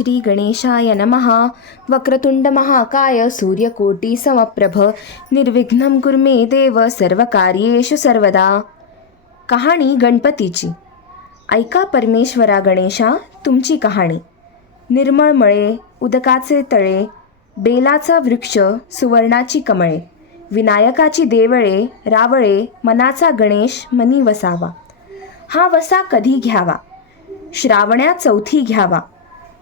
श्री गणेशाय नमः वक्रतुंड महाकाय सूर्यकोटी समप्रभ निर्विघ्नम कुर्मे देव सर्वकार्येषु सर्वदा कहाणी गणपतीची ऐका परमेश्वरा गणेशा तुमची कहाणी निर्मळ मळे उदकाचे तळे बेलाचा वृक्ष सुवर्णाची कमळे विनायकाची देवळे रावळे मनाचा गणेश मनी वसावा हा वसा कधी घ्यावा श्रावण्यात चौथी घ्यावा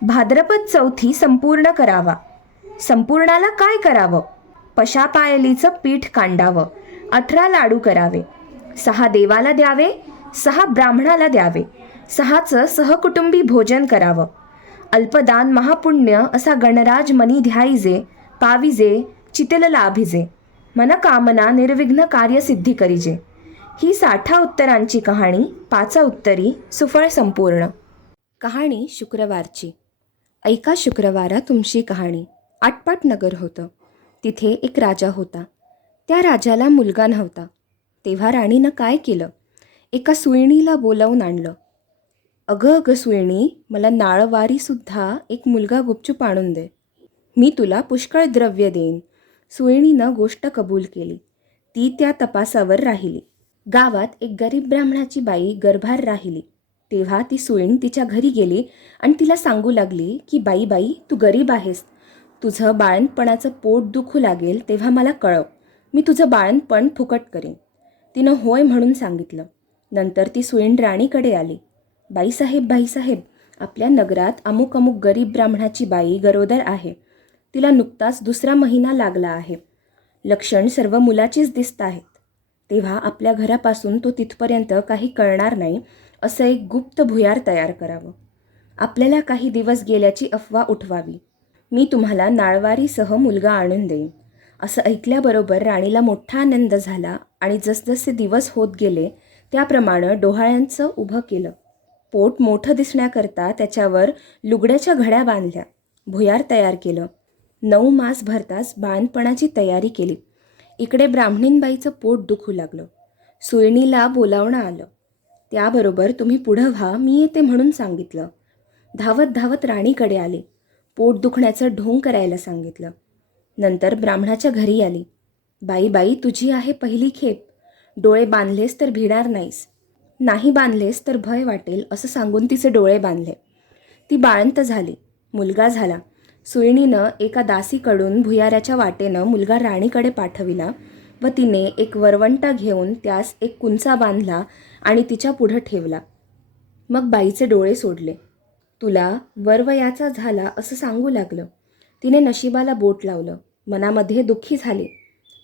भाद्रपद चौथी संपूर्ण करावा. संपूर्णाला काय करावं? पशापायलीचं पीठ कांडावं. अठरा लाडू करावे. सहा देवाला द्यावे. सहा ब्राह्मणाला द्यावे. सहाचं सहकुटुंबी भोजन करावं. अल्पदान महापुण्य असा गणराज मनी ध्याईजे पाविजे चितल लाभिजे मनकामना निर्विघ्न कार्यसिद्धी करीजे. ही साठा उत्तरांची कहाणी पाचा उत्तरी सुफळ संपूर्ण. कहाणी शुक्रवारची. ऐका शुक्रवारा तुमची कहाणी. आटपाट नगर होतं. तिथे एक राजा होता. त्या राजाला मुलगा नव्हता. तेव्हा राणीनं काय केलं? एका सुईणीला बोलावून आणलं. अगं अगं सुईणी मला नाळवारीसुद्धा एक मुलगा गुपचूप आणून दे. मी तुला पुष्कळ द्रव्य देईन. सुईणीनं गोष्ट कबूल केली. ती त्या तपासावर राहिली. गावात एक गरीब ब्राह्मणाची बाई गर्भार राहिली. तेव्हा ती सुईण तिच्या घरी गेली आणि तिला सांगू लागली की बाई बाई तू गरीब आहेस. तुझं बाळणपणाचं पोट दुखू लागेल तेव्हा मला कळव. मी तुझं बाळणपण फुकट करेन. तिनं होय म्हणून सांगितलं. नंतर ती सुईण राणीकडे आली. बाईसाहेब बाईसाहेब आपल्या नगरात अमुक अमुक गरीब ब्राह्मणाची बाई गरोदर आहे. तिला नुकताच दुसरा महिना लागला आहे. लक्षण सर्व मुलाचीच दिसत आहेत. तेव्हा आपल्या घरापासून तो तिथपर्यंत काही कळणार नाही. असं एक गुप्त भुयार तयार करावं. आपल्याला काही दिवस गेल्याची अफवा उठवावी. मी तुम्हाला नाळवारीसह मुलगा आणून देईन. असं ऐकल्याबरोबर राणीला मोठा आनंद झाला आणि जसजसे दिवस होत गेले त्याप्रमाणे डोहाळ्यांचं उभं केलं. पोट मोठं दिसण्याकरता त्याच्यावर लुगड्याच्या घड्या बांधल्या. भुयार तयार केलं. नऊ मास भरताच बाळणपणाची तयारी केली. इकडे ब्राह्मणींबाईचं पोट दुखू लागलं. सुयणीला बोलावणं आलं. त्याबरोबर तुम्ही पुढं व्हा मी येते म्हणून सांगितलं. धावत धावत राणीकडे आली. पोट दुखण्याचं ढोंग करायला सांगितलं. नंतर ब्राह्मणाच्या घरी आली. बाई बाई तुझी आहे पहिली खेप. डोळे बांधलेस तर भिणार नाहीस. नाही बांधलेस तर भय वाटेल असं सांगून तिचे डोळे बांधले. ती बाळंत झाली. मुलगा झाला. सुईणीनं एका दासीकडून भुयाऱ्याच्या वाटेनं मुलगा राणीकडे पाठविला. व तिने एक वरवंटा घेऊन त्यास एक कुंचा बांधला आणि तिच्या पुढं ठेवला. मग बाईचे डोळे सोडले. तुला वरवयाचा झाला असं सांगू लागलं. तिने नशिबाला बोट लावलं. मनामध्ये दुःखी झाले.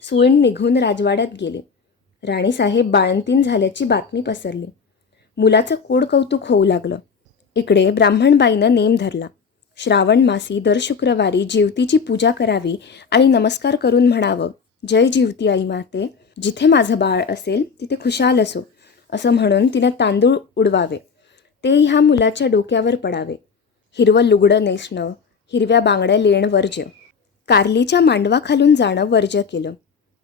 सुईण निघून राजवाड्यात गेले. राणीसाहेब बाळंतीन झाल्याची बातमी पसरली. मुलाचं कोड कौतुक होऊ लागलं. इकडे ब्राह्मणबाईनं नेम धरला. श्रावण मासी दर शुक्रवारी जीवतीची पूजा करावी आणि नमस्कार करून म्हणावं. जय जीवती आई माते जिथे माझं बाळ असेल तिथे खुशाल असो असं म्हणून तिनं तांदूळ उडवावे. ते ह्या मुलाच्या डोक्यावर पडावे. हिरवं लुगडं नेसणं हिरव्या बांगड्या लेण वर्ज्य. कारलीच्या मांडवाखालून जाणं वर्ज्य केलं.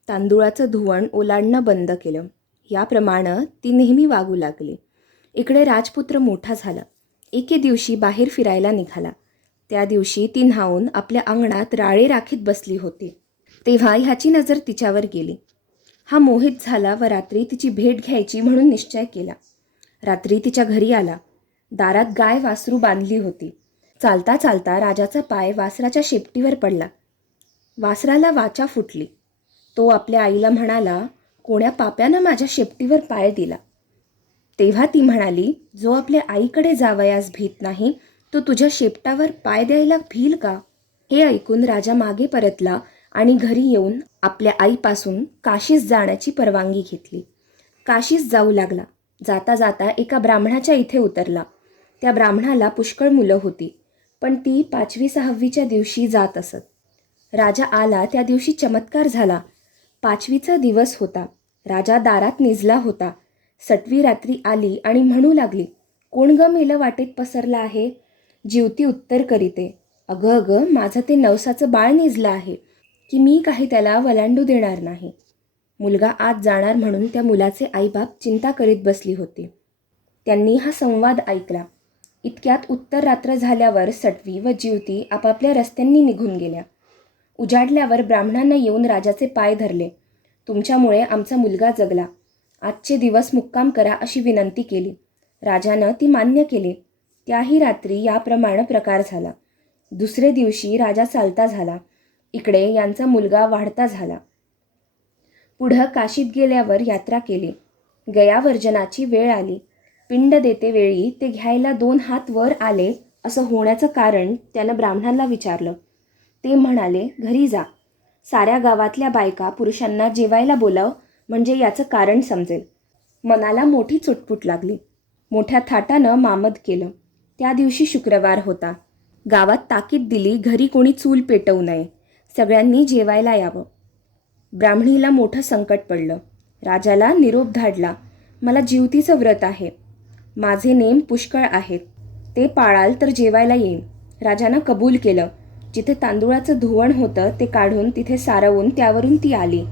तांदुळाचं धुवण ओलांडणं बंद केलं. याप्रमाणे ती नेहमी वागू लागली. इकडे राजपुत्र मोठा झाला. एके दिवशी बाहेर फिरायला निघाला. त्या दिवशी ती न्हावून आपल्या अंगणात राळे राखीत बसली होती. तेव्हा ह्याची नजर तिच्यावर गेली. हा मोहित झाला व रात्री तिची भेट घ्यायची म्हणून निश्चय केला. रात्री तिच्या घरी आला. दारात गाय वासरू बांधली होती. चालता चालता राजाचा पाय वासराच्या शेपटीवर पडला. वासराला वाचा फुटली. तो आपल्या आईला म्हणाला कोण्या पाप्यानं माझ्या शेपटीवर पाय दिला? तेव्हा ती म्हणाली जो आपल्या आईकडे जावयास भीत नाही तो तुझ्या शेपटावर पाय द्यायला भील का? हे ऐकून राजा मागे परतला आणि घरी येऊन आपल्या आईपासून काशीस जाण्याची परवानगी घेतली. काशीस जाऊ लागला. जाता जाता एका ब्राह्मणाच्या इथे उतरला. त्या ब्राह्मणाला पुष्कळ मुलं होती पण ती पाचवी सहावीच्या दिवशी जात असत. राजा आला त्या दिवशी चमत्कार झाला. पाचवीचा दिवस होता. राजा दारात निजला होता. सटवी रात्री आली आणि म्हणू लागली कोण ग मेलं वाटेत पसरलं आहे? जीवती उत्तर करीते. अगं अगं माझं ते नवसाचं बाळ निजलं आहे. की मी काही त्याला वलांडू देणार नाही. मुलगा आत जाणार म्हणून त्या मुलाचे आईबाप चिंता करीत बसली होती. त्यांनी हा संवाद ऐकला. इतक्यात उत्तर रात्र झाल्यावर सटवी व जीवती आपापल्या रस्त्यांनी निघून गेल्या. उजाडल्यावर ब्राह्मणांना येऊन राजाचे पाय धरले. तुमच्यामुळे आमचा मुलगा जगला. आजचे दिवस मुक्काम करा अशी विनंती केली. राजानं ती मान्य केली. त्याही रात्री याप्रमाणे प्रकार झाला. दुसरे दिवशी राजा चालता झाला. इकडे यांचा मुलगा वाढता झाला. पुढं काशीत गेल्यावर यात्रा केली. गयावर्जनाची वेळ आली. पिंड देते वेळी ते घ्यायला दोन हात वर आले असं होण्याचं कारण त्यानं ब्राह्मणांना विचारलं. ते म्हणाले घरी जा. साऱ्या गावातल्या बायका पुरुषांना जेवायला बोलाव म्हणजे याचं कारण समजेल. मनाला मोठी चुटपुट लागली. मोठ्या थाटानं मामद केलं. त्या दिवशी शुक्रवार होता. गावात ताकीद दिली घरी कोणी चूल पेटवू नये. सगळ्यांनी जेवायला यावं. ब्राह्मणीला मोठं संकट पडलं. राजाला निरोप धाडला. मला जीवतीचं व्रत आहे. माझे नेम पुष्कळ आहेत. ते पाळाल तर जेवायला येईन. राजानं कबूल केलं. जिथे तांदूळाचं धुवण होतं ते काढून तिथे सारवून त्यावरून ती आली.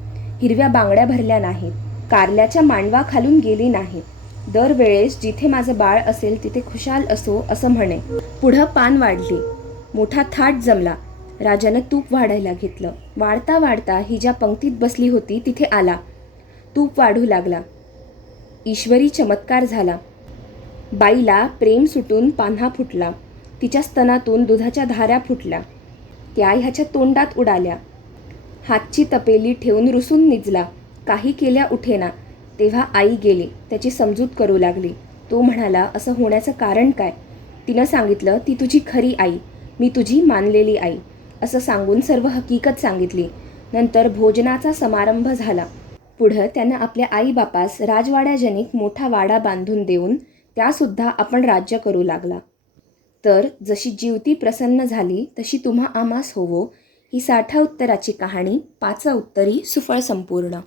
हिरव्या बांगड्या भरल्या नाहीत. कारल्याच्या मांडवा खालून गेली नाही दरवेळेस जिथे माझं बाळ असेल तिथे खुशाल असो असं म्हणे. पुढं पान वाढली. मोठा थाट जमला. राजानं तूप वाढायला घेतलं. वाढता वाढता ही ज्या पंक्तीत बसली होती तिथे आला. तूप वाढू लागला. ईश्वरी चमत्कार झाला. बाईला प्रेम सुटून पान्हा फुटला. तिच्या स्तनातून दुधाच्या धाऱ्या फुटल्या. त्या ह्याच्या तोंडात उडाल्या. हातची तपेली ठेवून रुसून निजला. काही केल्या उठेना. तेव्हा आई गेली. त्याची समजूत करू लागली. तो म्हणाला असं होण्याचं कारण काय? तिनं सांगितलं ती तुझी खरी आई. मी तुझी मानलेली आई. असं सांगून सर्व हकीकत सांगितली. नंतर भोजनाचा समारंभ झाला. पुढं त्यानं आपल्या आईबापास राजवाड्याजनिक मोठा वाडा बांधून देऊन त्यासुद्धा आपण राज्य करू लागला. तर जशी जीवती प्रसन्न झाली तशी तुम्हा आमास होवो ही साठा उत्तराची कहाणी पाचा उत्तरी सुफळ संपूर्ण.